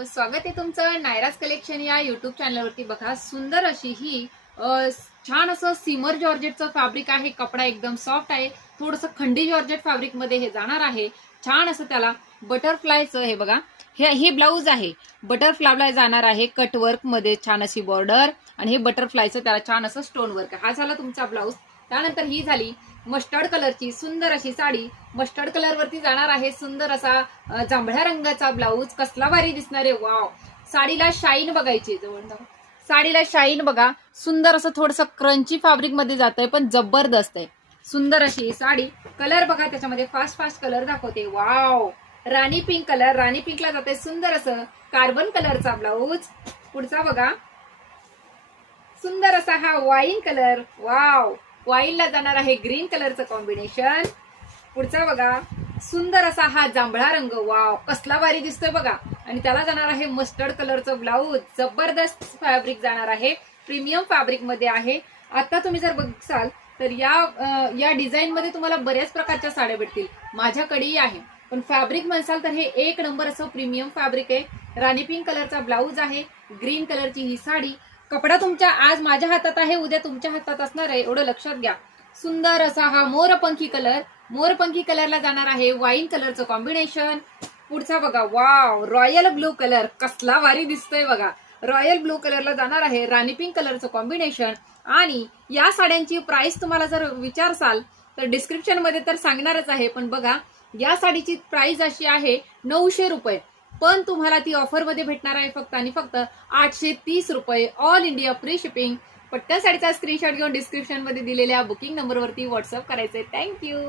स्वागत आहे तुमचं नायराज कलेक्शन या युट्यूब चॅनलवरती। बघा, सुंदर अशी ही छान असं सिमर जॉर्जेटचं फॅब्रिक आहे। कपडा एकदम सॉफ्ट आहे, थोडंसं खंडी जॉर्जेट फॅब्रिक मध्ये हे जाणार आहे। छान असं त्याला बटरफ्लायचं हे बघा, हे ब्लाऊज आहे, बटरफ्लायला जाणार आहे कटवर्क मध्ये छान अशी बॉर्डर, आणि हे बटरफ्लायचं त्याला छान असं स्टोन वर्क। हा झाला तुमचा ब्लाऊज। त्यानंतर ही झाली मस्टर्ड कलरची सुंदर अशी साडी, मस्टर्ड कलर वरती जाणार आहे सुंदर असा जांभळ्या रंगाचा ब्लाऊज। कसला भारी दिसणार आहे, वाव। साडीला शाईन बघायची, जवळ साडीला शाईन बघा, सुंदर असं थोडंसं क्रंची फॅब्रिक मध्ये जातंय पण जबरदस्त आहे। सुंदर अशी साडी, कलर बघा त्याच्यामध्ये फास्ट फास्ट कलर दाखवते, वाव। राणी पिंक कलर, राणी पिंकला जाते सुंदर असं कार्बन कलरचा ब्लाऊज। पुढचा बघा, सुंदर असा हा वाईन कलर, वाव। वाईनला जाणार आहे ग्रीन कलरचं कॉम्बिनेशन। पुढचा बघा, सुंदर असा हा जांभळा रंग, वाव कसला भारी दिसतोय बघा, आणि त्याला जाणार आहे मस्टर्ड कलरचं ब्लाऊज। जबरदस्त फॅब्रिक जाणार आहे, प्रीमियम फॅब्रिक मध्ये आहे। आता तुम्ही जर बघसाल तर या डिझाईन मध्ये तुम्हाला बऱ्याच प्रकारच्या साड्या भेटतील, माझ्याकडेही आहे। पण फॅब्रिक म्हणसाल तर हे एक नंबर असं प्रीमियम फॅब्रिक आहे। राणी पिंक कलरचा ब्लाऊज आहे, ग्रीन कलरची ही साडी। कपडा तुमच्या आज माझ्या हातात आहे, उद्या तुमच्या हातात असणार आहे, एवढं लक्षात घ्या। सुंदर असा हा मोरपंखी कलर, मोरपंखी कलरला जाणार आहे वाईन कलरचं कॉम्बिनेशन। पुढचा बघा, वाव, रॉयल ब्लू कलर, कसला भारी दिसतोय बघा। रॉयल ब्लू कलरला जाणार आहे राणी पिंक कलरचं कॉम्बिनेशन। आणि या साड्यांची प्राइस तुम्हाला जर विचारसाल तर डिस्क्रिप्शन मध्ये तर सांगणारच आहे, पण बघा या साडीची प्राइस अशी आहे 900 रुपये, पण तुम्हाला ती ऑफर मध्ये भेटणार आहे फक्त आणि फक्त 830 रुपये, ऑल इंडिया फ्री शिपिंग। पटकन साडीचा स्क्रीनशॉट घेऊन डिस्क्रिप्शन मध्ये दिलेल्या बुकिंग नंबरवरती व्हॉट्सअप करायचंय। थँक्यू।